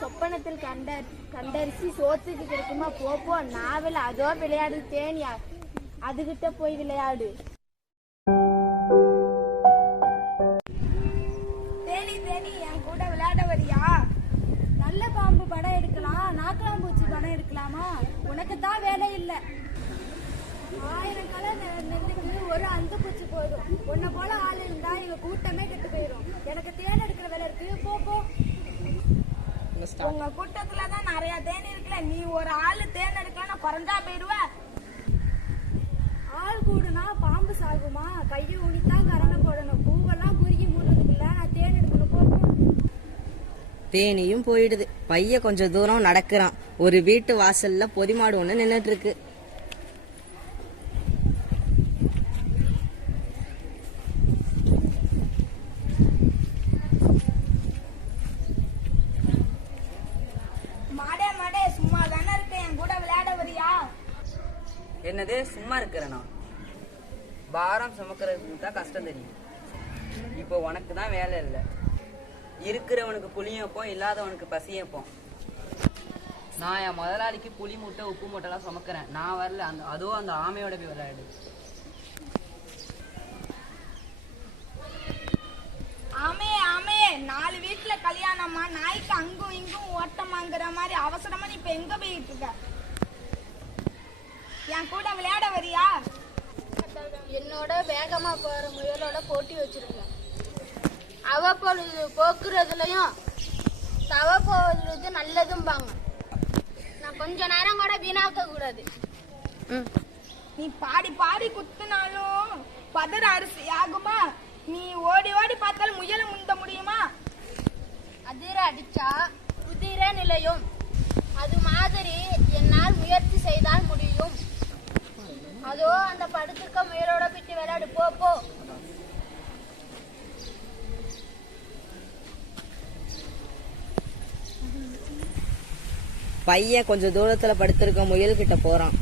சொப்பனத்தில் கண்டரிசி சோத்துக்கு கிடைக்குமா? போ நாவல் அதோ விளையாடு தேனியா, அதுகிட்ட போய் விளையாடு. தேனி தேனி என் கூட விளையாட வரியா? நல்ல பாம்பு படம் எடுக்கலாம், நாக்கலாம்பூச்சி படம் எடுக்கலாமா? உனக்கு தான் வேலை இல்லை. 1000 கலர் நெல்லுக்கு ஒரு அந்த பூச்சி போதும். உன்னை போல ஆள் இருந்தா எங்க கூட்டமே கெட்டு போயிடும். எனக்கு தேன் எடுக்கிற வேலை இருக்கு, போ. உங்க கூட்டத்துலதான் நிறைய தேன் இருக்குல்ல, நீ ஒரு ஆளு தேன் எடுக்கலாம் குறைஞ்சா போயிடுவ. ஆள் கூடுனா பாம்பு சாகுமா? கையை ஊனித்தான் கரணை போடணும். பூவெல்லாம் குறுகி மூடுறதுக்குள்ள நான் தேன் எடுக்கணும், போ. தேனியும் போயிடுது. பையன் கொஞ்சம் தூரம் நடக்கிறான். ஒரு வீட்டு வாசல்ல பொதிமாடு ஒண்ணு நின்னுட்டு இருக்கு. மாடே சும்மா தானே இருக்க, என் கூட விளையாட வரியா? என்னது சும்மா இருக்கிறனா? பாரம் சுமக்கிறதுக்கு தான் கஷ்டம் தெரியும். இப்போ உனக்கு தான் வேலை இல்லை. இருக்கிறவனுக்கு புளியப்போம், இல்லாதவனுக்கு பசியப்போம். நான் என் முதலாளிக்கு புளி மூட்டை உப்பு மூட்டைலாம் சுமக்கிறேன். நான் வரல, அதுவும் அந்த ஆமையோட போய் விளையாடு. ஆமே 4 வீட்டுல கல்யாணமா, நாய்க்கு அங்கும் இங்கும் ஓட்டமாங்கிற மாதிரி அவசரமா நீ இப்ப எங்க போயிட்டு இருக்க? என் கூட விளையாட வரியா? என்னோட வேகமா போற முயலோட போட்டி வச்சிருக்கேன். அவ போக்குறதுலயும் தவ போவது நல்லதும்பாங்க. நான் கொஞ்ச நேரம் கூட வீணாக்க கூடாது. நீ பாடி குத்துனாலும் பதற அரிசி ஆகுமா? நீ ஓடி பார்த்தாலும் முயல முந்த முடியுமா? அதிர அடிச்சா உதிர நிலையும். அது மாதிரி என்னால் முயற்சி செய்தால் முடியும். அதோ அந்த படுத்துக்க முயலோட பிட்டு விளையாடு, போ. பையன் கொஞ்சம் தூரத்துல படுத்திருக்க முயல் கிட்ட போறான்.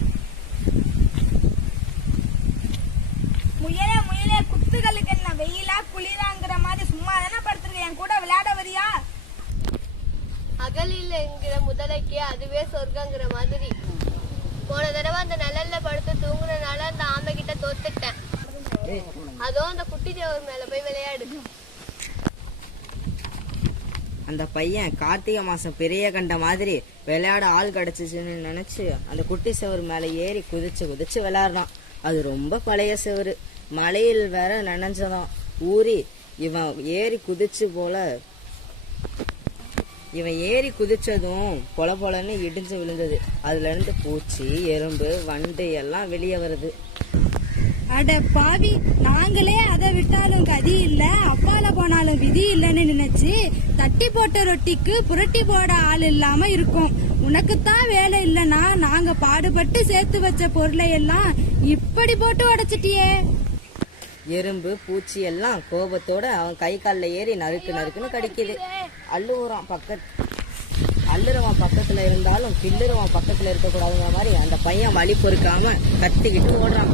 முயலே குத்துகளுக்கு என்ன வெயிலா குளிராங்கிற மாதிரி சும்மா தானே படுத்திருக்க, என் கூட விளையாட வரியா? அகலில் என்கிற முதலைக்கு அதுவே சொர்க்கங்கிற மாதிரி. போன தடவை அந்த நிழல்ல படுத்து தூங்குறதுனால அந்த ஆமை கிட்ட தோத்துட்டேன். அதோ அந்த குட்டி தேவர் மேல போய் விளையாடு. அந்த பையன் கார்த்திகை மாசம் பெரிய கண்ட மாதிரி விளையாட ஆள் கிடைச்சிச்சுன்னு நினைச்சு அந்த குட்டி செவரு மேல ஏறி குதிச்சு விளையாடுறான். அது ரொம்ப பழைய செவரு, மழையில் வேற நனைஞ்சதான் ஊறி இவன் ஏறி குதிச்சதும் பொலன்னு இடிஞ்சு விழுந்தது. அதுல இருந்து பூச்சி, எறும்பு, வண்டு எல்லாம் வெளியே வருது. அட பாவி, நாங்களே அதை விட்டாலும் கதி இல்ல, அப்பால போனாலும் விதி இல்லைன்னு நினைச்சு தட்டி போட்ட ரொட்டிக்கு புரட்டி போட ஆள் இல்லாம இருக்கும். உனக்குத்தான் வேலை இல்லைன்னா நாங்க பாடுபட்டு சேர்த்து வச்ச பொருளை எல்லாம் இப்படி போட்டு உடைச்சிட்டியே. எறும்பு பூச்சி எல்லாம் கோபத்தோட அவன் கை காலில் ஏறி நறுக்குன்னு கடிக்குது. அள்ளுறவன் பக்கத்துல இருந்தாலும் கிள்ளுறவன் பக்கத்துல இருக்கக்கூடாதுங்கிற மாதிரி அந்த பையன் வலி பொறுக்காம கத்திக்கிட்டு ஓடுறான்.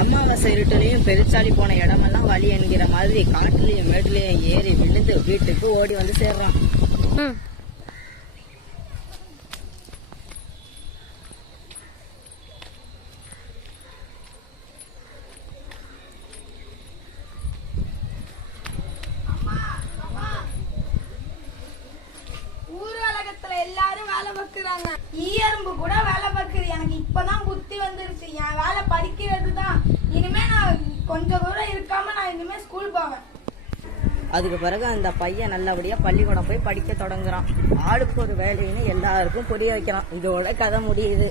அமாவாசை இருட்டுலையும் பெருச்சாலி போன இடமெல்லாம் வலி என்கிற மாதிரி காட்டுலயும் மேட்டுலயும் ஏறி விழுந்து வீட்டுக்கு ஓடி வந்து சேர்றான். எல்லாரும் வேலை பார்க்கிறாங்க, ஈயரும்பு கூட வேலை பார்க்குது. எனக்கு இப்பதான் புத்தி வந்துருச்சு, என் வேலை படிக்கிறதுதான். இனிமே நான் கொஞ்சம் தூரம் இருக்காம நான் இனிமே ஸ்கூல் போவேன். அதுக்கு பிறகு அந்த பையன் நல்லபடியா பள்ளிக்கூடம் போய் படிக்க தொடங்குறான். ஆளுக்கு ஒரு வேலைன்னு எல்லாருக்கும் புரிய வைக்கிறான். இதோட கதை முடியுது.